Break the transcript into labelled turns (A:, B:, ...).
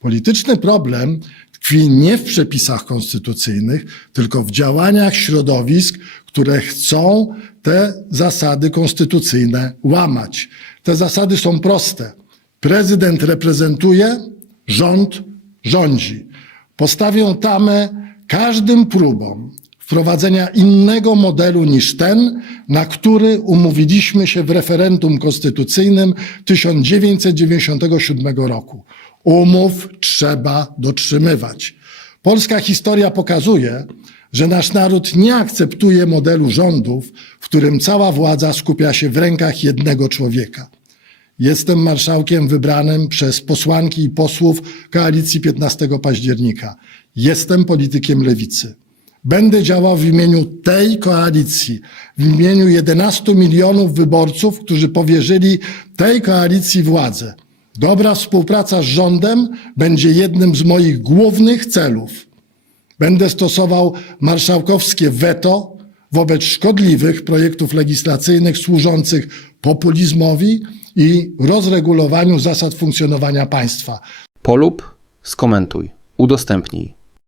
A: Polityczny problem tkwi nie w przepisach konstytucyjnych, tylko w działaniach środowisk, które chcą te zasady konstytucyjne łamać. Te zasady są proste. Prezydent reprezentuje, rząd rządzi. Postawią tamę każdym próbom wprowadzenia innego modelu niż ten, na który umówiliśmy się w referendum konstytucyjnym 1997 roku. Umów trzeba dotrzymywać. Polska historia pokazuje, że nasz naród nie akceptuje modelu rządów, w którym cała władza skupia się w rękach jednego człowieka. Jestem marszałkiem wybranym przez posłanki i posłów koalicji 15 października. Jestem politykiem lewicy. Będę działał w imieniu tej koalicji, w imieniu 11 milionów wyborców, którzy powierzyli tej koalicji władzę. Dobra współpraca z rządem będzie jednym z moich głównych celów. Będę stosował marszałkowskie weto wobec szkodliwych projektów legislacyjnych służących populizmowi i rozregulowaniu zasad funkcjonowania państwa.
B: Polub, skomentuj, udostępnij.